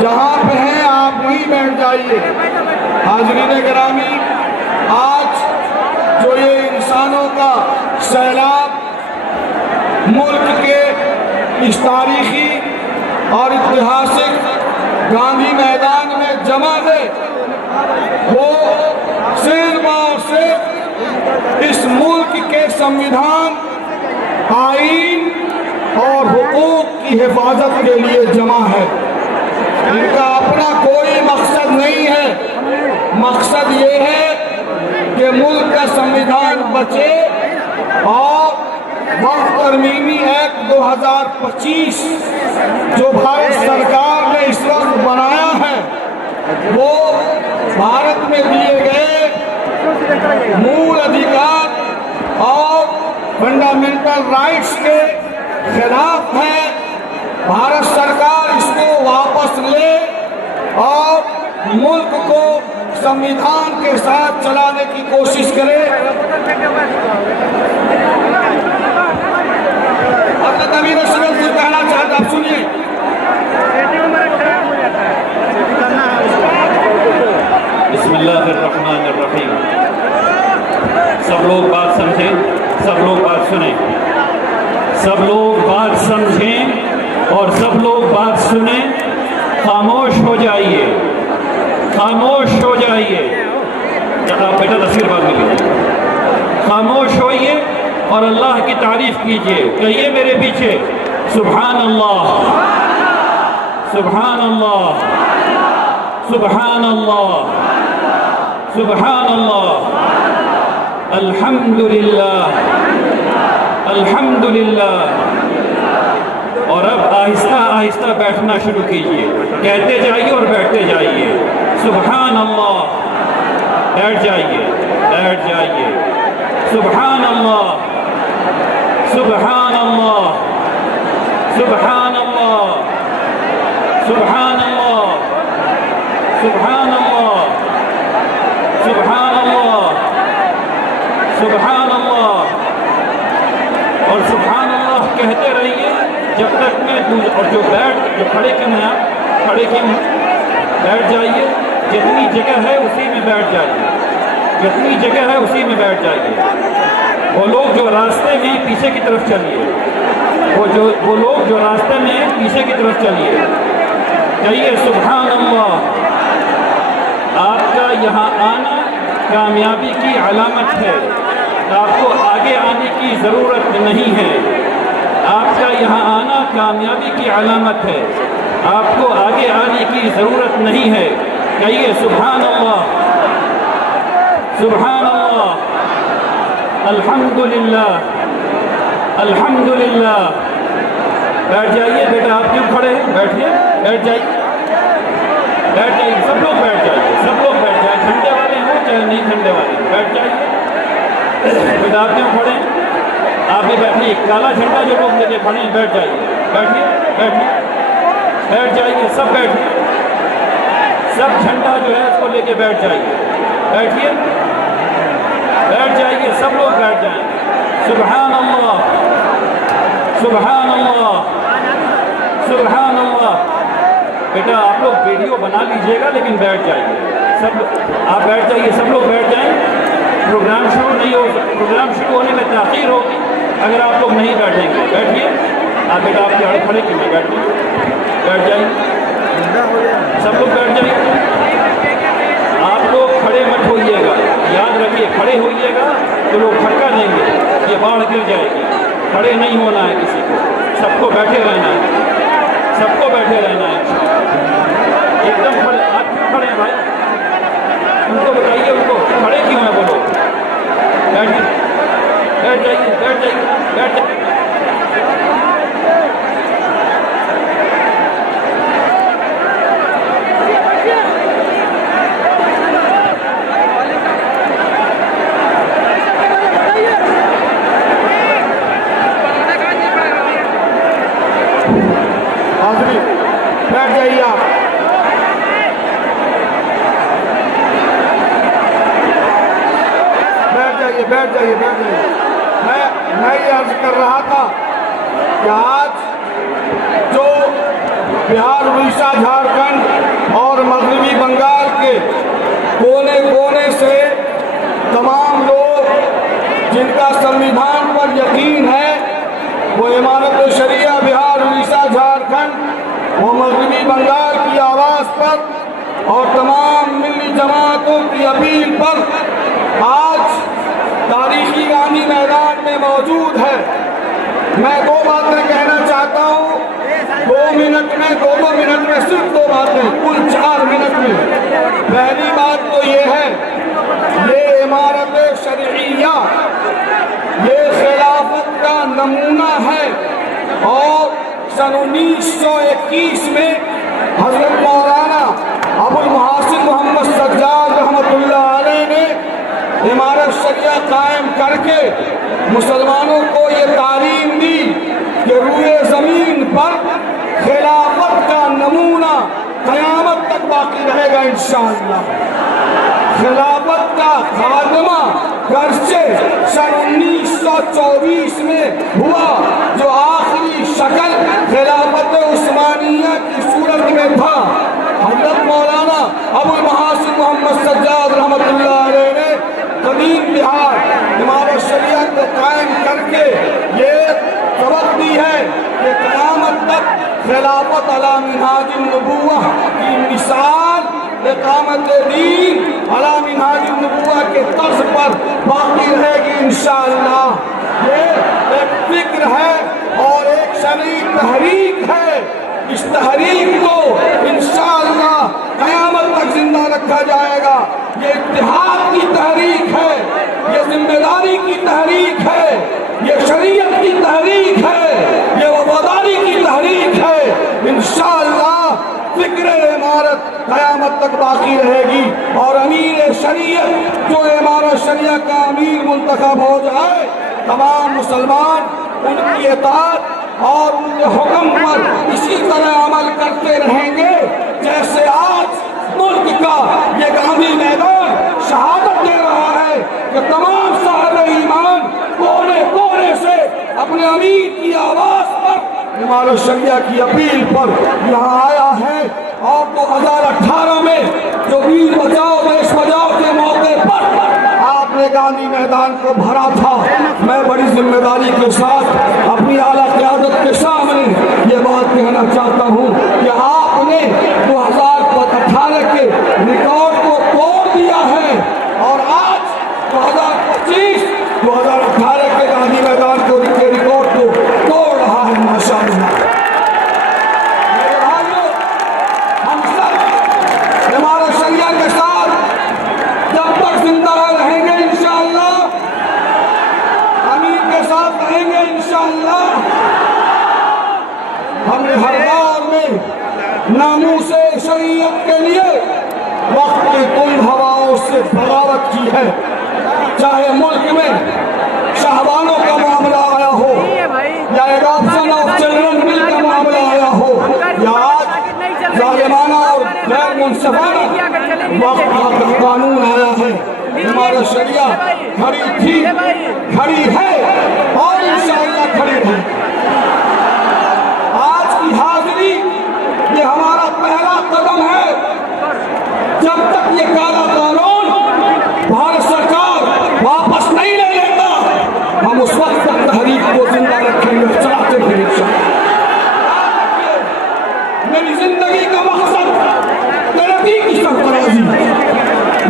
جہاں پہ ہیں آپ وہیں بیٹھ جائیے۔ حاضرین گرامی، آج جو یہ انسانوں کا سیلاب ملک کے اس تاریخی اور اتہاسک گاندھی میدان میں جمع ہے، وہ صرف اور صرف اس ملک کے سنویدھان، آئین اور حقوق کی حفاظت کے لیے جمع ہے۔ ان کا اپنا کوئی مقصد نہیں ہے، مقصد یہ ہے کہ ملک کا سنویدھان بچے اور وقت ترمیمی ایکٹ 2025 جو بھارت سرکار نے اس وقت بنایا ہے، وہ بھارت میں دیے گئے مول ادھیکار اور فنڈامنٹل رائٹس کے خلاف ہے۔ بھارت سرکار اس کو واپس لے اور ملک کو سنویدھان کے ساتھ چلانے کی کوشش کرے۔ حضرت امیر اشرف کچھ کہنا چاہتا، آپ سنیے۔ بسم اللہ الرحمن الرحیم۔ سب لوگ بات سمجھیں، سب لوگ بات سنیں، سب لوگ بات سمجھیں اور سب لوگ بات سنیں۔ خاموش ہو جائیے، خاموش ہو جائیے۔ آپ بیٹا تصویر بات میں لیجیے۔ خاموش ہوئیے اور اللہ کی تعریف کیجیے۔ کہیے میرے پیچھے، سبحان اللہ، سبحان اللہ، سبحان اللہ، سبحان اللہ، الحمدللہ، الحمدللہ۔ اور اب آہستہ آہستہ بیٹھنا شروع کیجیے، کہتے جائیے اور بیٹھتے جائیے۔ سبحان اللہ، بیٹھ جائیے، بیٹھ جائیے۔ سبحان اللہ، سبحان اللہ، سبحان اللہ، سبحان اللہ، سبحان اللہ، سبحان اللہ، سبحان اللہ۔ اور سبحان اللہ کہتے رہیے جب تک میں اور جو کھڑے کے میں کھڑے کے بیٹھ جائیے۔ جتنی جگہ ہے اسی میں بیٹھ جائیے، جتنی جگہ ہے اسی میں بیٹھ جائیے۔ وہ لوگ جو راستے میں پیچھے کی طرف چلیے، وہ لوگ جو راستے میں پیچھے کی طرف چلیے۔ کہیے سبحان اللہ۔ آپ کا یہاں آنا کامیابی کی علامت ہے، آپ کو آگے آنے کی ضرورت نہیں ہے۔ آپ کا یہاں آنا کامیابی کی علامت ہے، آپ کو آگے آنے کی ضرورت نہیں ہے۔ کہیے سبحان اللہ، سبحان اللہ، الحمدللہ، الحمدللہ۔ بیٹھ جائیے بیٹا، آپ کیوں کھڑے ہیں؟ بیٹھیے، بیٹھ جائیے، بیٹھ جائیے، سب لوگ بیٹھ جائیے، سب لوگ بیٹھ جائیں، ٹھنڈے والے ہوں چاہے نہیں ٹھنڈے والے ہوں، بیٹھ جائیے۔ بیٹا آپ کیوں کھڑے ہیں؟ آپ بھی بیٹھیے، کالا جھنڈا جو لوگ لے کے کھڑے ہیں بیٹھ جائیے، بیٹھیے، بیٹھیے، بیٹھ جائیے، سب بیٹھیے، سب جھنڈا جو ہے اس کو لے کے بیٹھ جائیے، بیٹھیے، بیٹھ جائیے، سب لوگ بیٹھ جائیں۔ سبحان اللہ، سبحان اللہ، سبحان اللہ۔ بیٹا آپ لوگ ویڈیو بنا لیجئے گا لیکن بیٹھ جائیے، سب آپ بیٹھ جائیے، سب لوگ بیٹھ جائیں۔ پروگرام شروع نہیں ہو، پروگرام شروع ہونے میں تاخیر ہوگی اگر آپ لوگ نہیں بیٹھیں گے۔ بیٹھیے آپ، بیٹا آپ کے آڑے کھڑے کیوں نہیں؟ بیٹھیے، بیٹھ جائیے، سب لوگ بیٹھ جائیے۔ آپ لوگ کھڑے مت ہوئیے گا، یاد رکھیے کھڑے ہوئیے گا تو لوگ دھکا دیں گے، یہ باڑھ گر جائے گی۔ کھڑے نہیں ہونا ہے کسی کو، سب کو بیٹھے رہنا ہے، سب کو بیٹھے رہنا ہے۔ ایک دم کھڑے، آپ کیوں کھڑے ہیں بھائی؟ ان کو بتائیے، ان کو کھڑے کیوں ہیں وہ لوگ؟ بیٹھیے، بیٹھ جائیے، بیٹھ جائیے، بیٹھ جائیے۔ بیٹھ جائیے آپ، بیٹھ جائیے، بیٹھ جائیے، بیٹھ جائیے۔ میں یہ عرض کر رہا تھا کہ آج جو بہار، اڑیسہ، جھارکھنڈ میں سے तमाम लोग जिनका संविधान पर यकीन है, वो इमारत शरिया बिहार, उड़ीसा, झारखंड वो मगरबी बंगाल की आवाज़ पर और तमाम मिली जमातों की अपील पर आज तारीखी गांधी मैदान में मौजूद है। मैं दो बातें कहना चाहता हूँ, 2 मिनट में, 2 मिनट में सिर्फ 2 बातें, कुल 4 मिनट में। पहली बात तो ये है, ये इमारत शरइया ये खिलाफत का नमूना है और सन 1921 में हजरत मौलाना अबुल मुहासिन मोहम्मद सज्जाद रहमतुल्लाह अलैह ने इमारत शरिया कायम करके मुसलमानों को ये तालीम दी कि रूए ज़मीन पर खिलाफत का नमूना क़यामत तक बाकी रहेगा इंशाअल्लाह। खिलाफत का खात्मा गर्चे सन 1924 में हुआ, जो आखिरी शक्ल खिलाफत उस्मानिया की सूरत में था। हज़रत मौलाना अबुल मुहासिन मोहम्मद सज्जाद रहमतुल्लाह अलैह ने कदीम बिहार इमारत शरिया को कायम करके ये सबक दी है कि क़यामत तक खिलाफत अला मिन्हाज नबुव्वह की मिसाल इकामत दीन अला मिन्हाज नबुव्वह के तर्ज पर बाकी रहेगी इंशाअल्लाह। ये एक फिक्र है और एक शरई तहरीक है। इस तहरीक को इंशाअल्लाह क़यामत तक जिंदा रखा जाएगा। ये इत्तिहाद की तहरीक है, ये जिम्मेदारी की तहरीक है, ये शरीयत की तहरीक है, ये वफादारी की तहरीक है। इंशाअल्लाह फिक्र इमारत क़यामत तक बाकी रहेगी और अमीर शरीयत जो इमारत शरिया का अमीर मुंतखब हो जाए, तमाम मुसलमान उनकी इताअत और उनके हुक्म पर इसी तरह अमल करते रहेंगे जैसे आज मुल्क का ये गांधी मैदान शहादत दे रहा है कि तमाम साहिब ईमान कोने कोने से अपने अमीर की आवाज़ पर इमारत शरिया की अपील पर यहाँ आया है। और 2018 में जो वीर बचाओ देश बचाओ के मौके पर आपने गांधी मैदान को भरा था, मैं बड़ी जिम्मेदारी के साथ अपनी आला क़यादत के सामने ये बात कहना चाहता हूँ कि आपने 2018 के रिकॉर्ड को तोड़ दिया है और आज 2018 के गांधी मैदान के रिकॉर्ड को तोड़ रहा है माशाअल्लाह। मेरे भाइयों, हम सब इमारत शरिया के साथ जब तक जिंदा रहेंगे इंशाअल्लाह, अमीर के साथ रहेंगे इंशाअल्लाह। हमने हर दौर में नामूसे शरीयत के लिए वक्त की तुम हवाओं से बगावत की है, चाहे मुल्क में शाहबानों का मामला आया हो या एडॉप्शन ऑफ चिल्ड्रन बिल का मामला आया हो या आज जालिमाना और गैर मुंसिफाना वक्त का कानून आया है। इमारत शरिया खड़ी थी, खड़ी है और इंशाअल्लाह खड़ी रहेगी। आज की हाजिरी ये हमारा पहला कदम है। जब तक ये काला कानून भारत सरकार वापस नहीं ले लेता, हम उस वक्त तक तहरीक को जिंदा रखेंगे, चलाते फिरेंगे। मेरी जिंदगी का मकसद तरक्की की सरफराजी,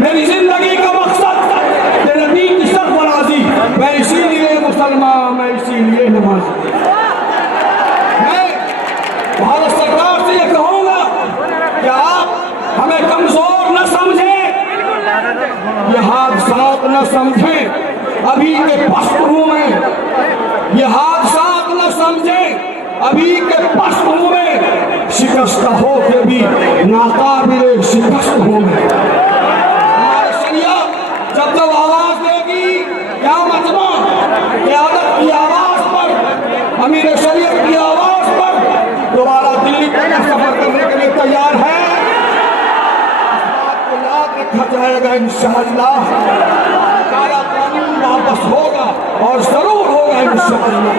मेरी जिंदगी का मकसद तरक्की की सरफराजी। मैं इसीलिए मुसलमान, मैं इसीलिए नमाज़ी। मैं भारत सरकार से ये कहूँगा कि आप हमें कमजोर न समझें, ये हादसात न समझें अभी के पश्तू में, ये हादसात न समझें अभी के पश्तू में, शिकस्त हो के भी नाकाबिल शिकस्त होंगे। हमारे शरिया जब जब आवाज देगी क्या मजमा क़यादत की आवाज पर, अमीर शरीयत की आवाज पर दोबारा दिल्ली तक सफर करने के लिए तैयार है। रखा जाएगा इंशाअल्लाह। काला कानून वापस होगा और जरूर होगा इंशाअल्लाह।